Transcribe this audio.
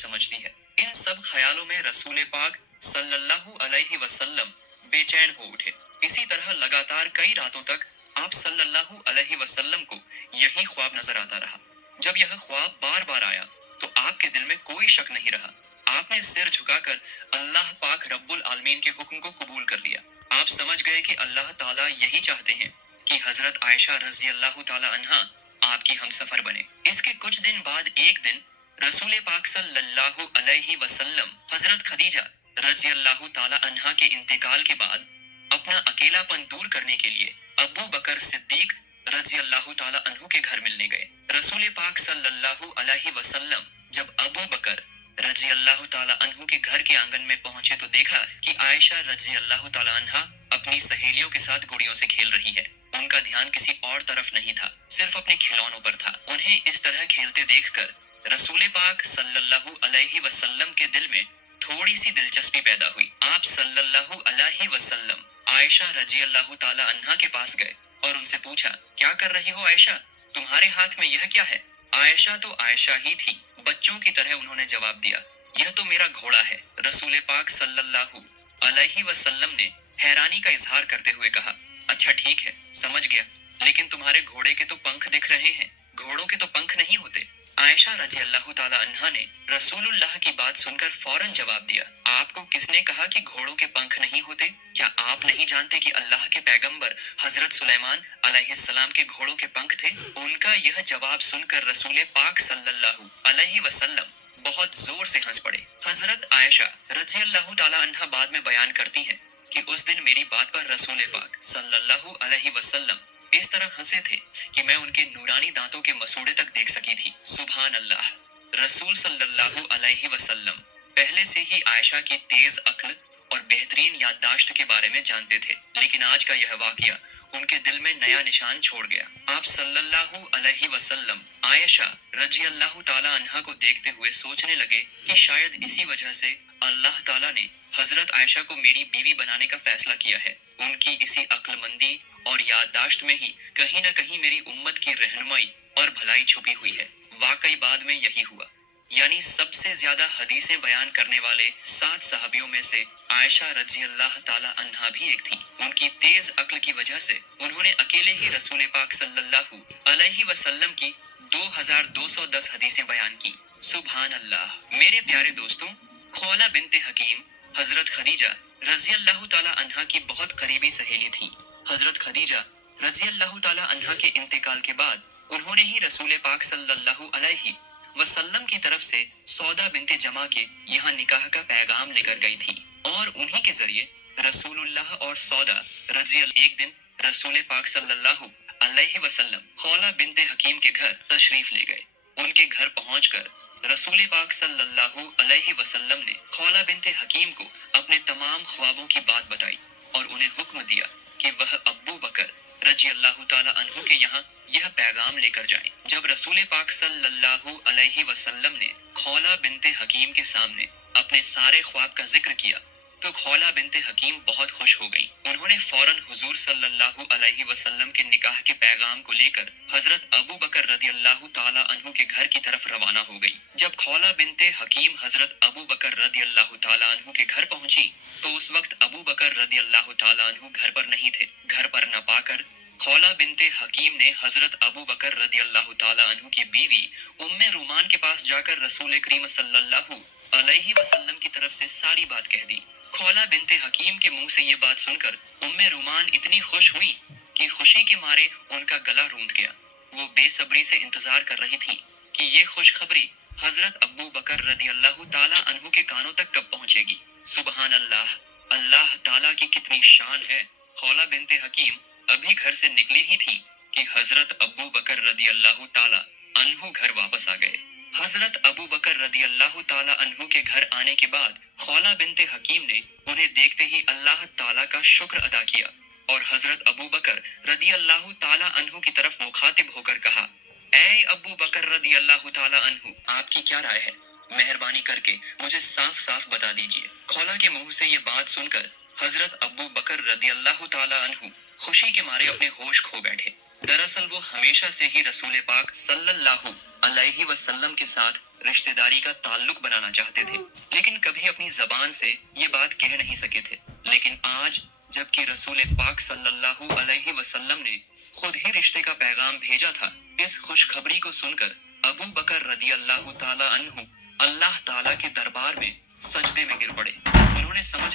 समझती है। इन सब ख्यालों में रसूल पाक सल्लल्लाहु अलैहि वसल्लम बेचैन हो उठे। इसी तरह लगातार कई रातों तक आप सल्लल्लाहु अलैहि वसल्लम को यही ख्वाब नजर आता रहा। जब यह ख्वाब बार बार आया तो आपके दिल में कोई शक नहीं रहा। आपने सिर झुकाकर अल्लाह पाक रब्बुल आलमीन के हुक्म को कबूल कर लिया। आप समझ गए कि अल्लाह ताला यही चाहते हैं कि हजरत आयशा रजी अल्लाह ताला अन्हा आपकी हमसफर बने। इसके कुछ दिन बाद एक दिन रसूल पाक सल्लल्लाहु अलैहि वसल्लम हजरत खदीजा रजी अल्लाह ताला अन्हा के इंतकाल के बाद अपना अकेलापन दूर करने के लिए अबू बकर सिद्दीक रजी अल्लाह ताला अन्हु के घर मिलने गए। रसूल पाक सल्लल्लाहु अलैहि वसल्लम जब अबू बकर रजी अल्लाह ताला अन्हु के घर के आंगन में पहुंचे तो देखा कि आयशा रजी अल्लाह ताला अन्हा अपनी सहेलियों के साथ गुड़ियों से खेल रही है। उनका ध्यान किसी और तरफ नहीं था, सिर्फ अपने खिलौनों पर था। उन्हें इस तरह खेलते देखकर रसूल पाक सल्लल्लाहु अलैहि वसल्लम के दिल में थोड़ी सी दिलचस्पी पैदा हुई। आप सल्लल्लाहु अलैहि वसल्लम आयशा रजी अल्लाह ताला अन्हा के पास गए और उनसे पूछा, क्या कर रही हो आयशा? तुम्हारे हाथ में यह क्या है? आयशा तो आयशा ही थी। बच्चों की तरह उन्होंने जवाब दिया, यह तो मेरा घोड़ा है। रसूल पाक सल्लल्लाहु अलैहि वसल्लम ने हैरानी का इजहार करते हुए कहा, अच्छा ठीक है, समझ गया, लेकिन तुम्हारे घोड़े के तो पंख दिख रहे हैं, घोड़ों के तो पंख नहीं होते। आयशा रजी अल्लाह ताला अन्हा ने रसूलुल्लाह की बात सुनकर फौरन जवाब दिया, आपको किसने कहा कि घोड़ों के पंख नहीं होते? क्या आप नहीं जानते कि अल्लाह के पैगंबर हजरत सुलेमान अलैहिस्सलाम के घोड़ों के पंख थे? उनका यह जवाब सुनकर रसूल पाक सल्लल्लाहु अलैहि वसल्लम बहुत जोर से हंस पड़े। हजरत आयशा रजी अल्लाह ताला अन्हा बाद में बयान करती हैं कि उस दिन मेरी बात पर रसूल पाक सल्लल्लाहु अलैहि वसल्लम इस तरह हंसे थे कि मैं उनके नूरानी दांतों के मसूड़े तक देख सकी थी। सुभान अल्लाह। रसूल सल्लल्लाहु अलैहि वसल्लम पहले से ही आयशा की तेज अक्ल और बेहतरीन याददाश्त के बारे में जानते थे, लेकिन आज का यह वाकया उनके दिल में नया निशान छोड़ गया। आप सल्लल्लाहु अलैहि वसल्लम आयशा रजी अल्लाह ताला अन्हा को देखते हुए सोचने लगे कि शायद इसी वजह से अल्लाह ताला ने हजरत आयशा को मेरी बीवी बनाने का फैसला किया है। उनकी इसी अक्लमंदी और याददाश्त में ही कहीं न कहीं मेरी उम्मत की रहनुमाई और भलाई छुपी हुई है। वाकई बाद में यही हुआ, यानी सबसे ज्यादा हदीसें बयान करने वाले 7 सहाबियों में से आयशा रजी अल्लाह ताला अन्हा भी एक थी। उनकी तेज अक्ल की वजह से उन्होंने अकेले ही रसूल पाक सल्लल्लाहु अलैहि वसल्लम की 2210 हदीसें बयान की। सुभान अल्लाह। मेरे प्यारे दोस्तों, खौला बिनते हकीम हजरत खदीजा रजी अल्लाह ताला अन्हा की बहुत करीबी सहेली थी। हजरत खदीजा रजी अल्लाह ताला अन्हा के इंतकाल के बाद उन्होंने ही रसूल पाक सल्लल्लाहु अलैहि वसल्लम की तरफ से सौदा बिनते जमा के यहाँ निकाह का पैगाम लेकर गई थी और उन्हीं के जरिए रसूलुल्लाह और सौदा एक दिन रसूल पाक सल्लल्लाहु अलैहि वसल्लम खौला बिनते हकीम के घर तशरीफ ले गए। उनके घर पहुंचकर रसूल पाक सल्लल्लाहु अलैहि वसल्लम ने खौला बिनते हकीम को अपने तमाम ख्वाबों की बात बताई और उन्हें हुक्म दिया कि वह अब्बू बकर रजी अल्लाह ताला अन्हु के यहाँ यह पैगाम लेकर जाएं। जब रसूल पाक सल्लल्लाहु अलैहि वसल्लम ने खौला बिनते हकीम के सामने अपने सारे ख्वाब का जिक्र किया तो खौला बिनते हकीम बहुत खुश हो गई। उन्होंने फौरन हुजूर सल्लल्लाहु अलैहि वसल्लम के निकाह के पैगाम को लेकर हजरत अबू बकर रदी अल्लाह ताला अन्हु के घर की तरफ रवाना हो गई। जब खौला बिनते हकीम हजरत अबू बकर रदी अल्लाह ताला अन्हु के घर पहुंची तो उस वक्त अबू बकर रदी अल्लाह ताला अन्हु घर पर नहीं थे। घर पर न पाकर खौला बिनते हकीम ने हजरत अबू बकर रदी अल्लाह ताला अन्हु की बीवी उम्मे रूमान के पास जाकर रसूल करीम सल्लल्लाहु अलैहि वसल्लम की तरफ से सारी बात कह दी। खौला बिनते हकीम के मुंह से ये बात सुनकर उम्मे रूमान इतनी खुश हुई कि खुशी के मारे उनका गला रूंध गया। वो बेसब्री से इंतजार कर रही थी कि ये खुशखबरी हजरत अबू बकर रदी अल्लाह ताला अन्हु के कानों तक कब पहुंचेगी। सुबहान अल्लाह। अल्लाह ताला की कितनी शान है। खौला बिनते हकीम अभी घर से निकली ही थी कि हजरत अबू बकर रदी अल्लाह ताला अन्हु घर वापस आ गए। हजरत अबू बकर रदी अल्लाह ताला अन्हु के घर आने के बाद खौला बिनते हकीम ने उन्हें देखते ही अल्लाह ताला का शुक्र अदा किया और हजरत अबू बकर रदी अल्लाह ताला अन्हु की तरफ मुखातिब होकर कहा, ऐ अबू बकर रदी अल्लाह ताला अन्हु, आपकी क्या राय है? मेहरबानी करके मुझे साफ साफ बता दीजिए। खौला के मुंह से ये बात सुनकर हजरत अबू बकर रदी अल्लाह ताला अन्हु खुशी के मारे अपने होश खो बैठे। दरअसल वो हमेशा से ही रसूल पाक सल्लल्लाहु अलैहि वसल्लम के साथ रिश्तेदारी का ताल्लुक बनाना चाहते थे, लेकिन कभी अपनी जबान से ये बात कह नहीं सके थे। लेकिन आज, जबकि रसूल पाक सल्लल्लाहु अलैहि वसल्लम ने खुद ही रिश्ते का पैगाम भेजा था, इस खुशखबरी को सुनकर अबू बकर रदी अल्लाह ताला अन्हु अल्लाह ताला के दरबार में सजदे में गिर पड़े। उन्होंने समझ